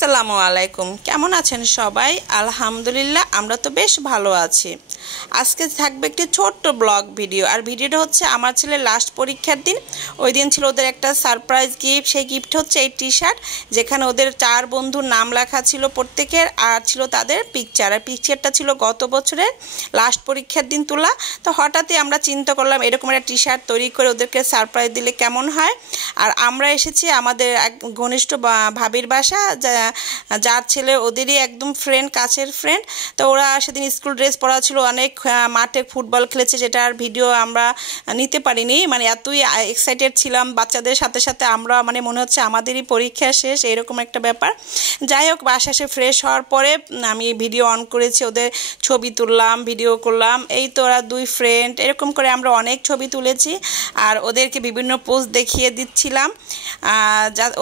আসসালামু আলাইকুম। কেমন আছেন সবাই? আলহামদুলিল্লাহ, আমরা তো বেশ ভালো আছি। আজকে থাকবে একটি ছোট্ট ব্লগ ভিডিও। আর ভিডিওটা হচ্ছে আমার ছেলের লাস্ট পরীক্ষার দিন। ওই দিন ছিল ওদের একটা সারপ্রাইজ গিফট। সেই গিফট হচ্ছে এই টি শার্ট, যেখানে ওদের 4 বন্ধুর নাম লেখা ছিল প্রত্যেকের, আর ছিল তাদের পিকচার। আর পিকচারটা ছিল গত বছরের লাস্ট পরীক্ষার দিন তোলা। তো হঠাৎই আমরা চিন্তা করলাম এরকম একটা টি শার্ট তৈরি করে ওদেরকে সারপ্রাইজ দিলে কেমন হয়। আর আমরা এসেছি আমাদের এক ঘনিষ্ঠ ভাবির বাসা, যার ছেলে ওদেরই একদম ফ্রেন্ড, কাছের ফ্রেন্ড। তো ওরা সেদিন স্কুল ড্রেস পরা ছিল, অনেক মাঠে ফুটবল খেলেছে, যেটার ভিডিও আমরা নিতে পারিনি। মানে এতই এক্সাইটেড ছিলাম বাচ্চাদের সাথে সাথে আমরা, মানে মনে হচ্ছে আমাদেরই পরীক্ষা শেষ, এরকম একটা ব্যাপার। যাই হোক, বাসা এসে ফ্রেশ হওয়ার পরে আমি ভিডিও অন করেছি, ওদের ছবি তুললাম, ভিডিও করলাম। এই তো ওরা 2 ফ্রেন্ড, এরকম করে আমরা অনেক ছবি তুলেছি আর ওদেরকে বিভিন্ন পোজ দেখিয়ে দিচ্ছিলাম।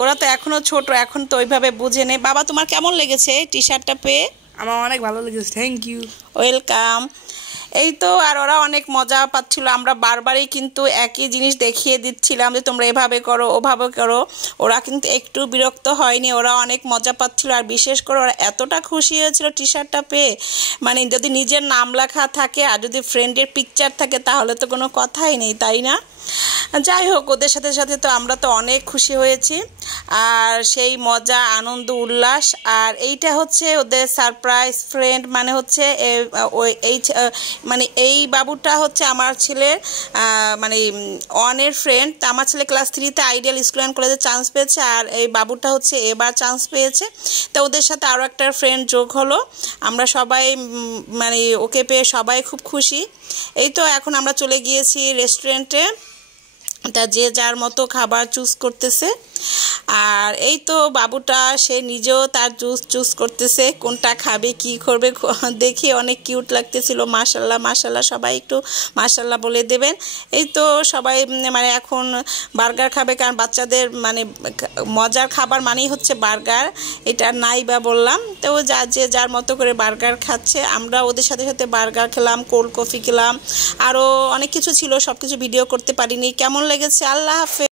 ওরা তো এখনও ছোট, এখন তো ওইভাবে বুঝে নেই। বাবা, তোমার কেমন লেগেছে টি শার্টটা পেয়ে? আমার অনেক ভালো লেগেছে, থ্যাংক ইউ। ওয়েলকাম। এই তো, আর ওরা অনেক মজা পাচ্ছিল। আমরা বারবারই কিন্তু একই জিনিস দেখিয়ে দিচ্ছিলাম যে তোমরা এভাবে করো, ওভাবে করো। ওরা কিন্তু একটু বিরক্ত হয়নি, ওরা অনেক মজা পাচ্ছিল। আর বিশেষ করে ওরা এতটা খুশি হয়েছিল টি শার্টটা পেয়ে, মানে যদি নিজের নাম লেখা থাকে আর যদি ফ্রেন্ডের পিকচার থাকে তাহলে তো কোনো কথাই নেই, তাই না? যাই হোক, ওদের সাথে সাথে তো আমরা তো অনেক খুশি হয়েছি। আর সেই মজা, আনন্দ, উল্লাস। আর এইটা হচ্ছে ওদের সারপ্রাইজ ফ্রেন্ড, মানে হচ্ছে এই বাবুটা হচ্ছে আমার ছেলের মানে ওয়ানের ফ্রেন্ড। আমার ছেলে ক্লাস 3-তে আইডিয়াল স্কুল অ্যান্ড কলেজে চান্স পেয়েছে, আর এই বাবুটা হচ্ছে এবার চান্স পেয়েছে। তো ওদের সাথে আরও একটা ফ্রেন্ড যোগ হলো। আমরা সবাই মানে ওকে পেয়ে সবাই খুব খুশি। এই তো এখন আমরা চলে গিয়েছি রেস্টুরেন্টে, তা যে যার মতো খাবার চুজ করতেছে। আর এই তো বাবুটা সে নিজেও তার চুজ করতেছে কোনটা খাবে, কি করবে। দেখে অনেক কিউট লাগতেছিল। মাশাল্লাহ মাশাল্লাহ, সবাই একটু মাশাল্লাহ বলে দেবেন। এই তো সবাই মানে এখন বার্গার খাবে, কারণ বাচ্চাদের মানে মজার খাবার মানেই হচ্ছে বার্গার, এটা নাই বা বললাম। তো যে যার মতো করে বার্গার খাচ্ছে। আমরা ওদের সাথে সাথে বার্গার খেলাম, কোল্ড কফি খেলাম, আরও অনেক কিছু ছিল, সব কিছু ভিডিও করতে পারিনি। কেমন লেগেছে? আল্লাহ হাফেজ।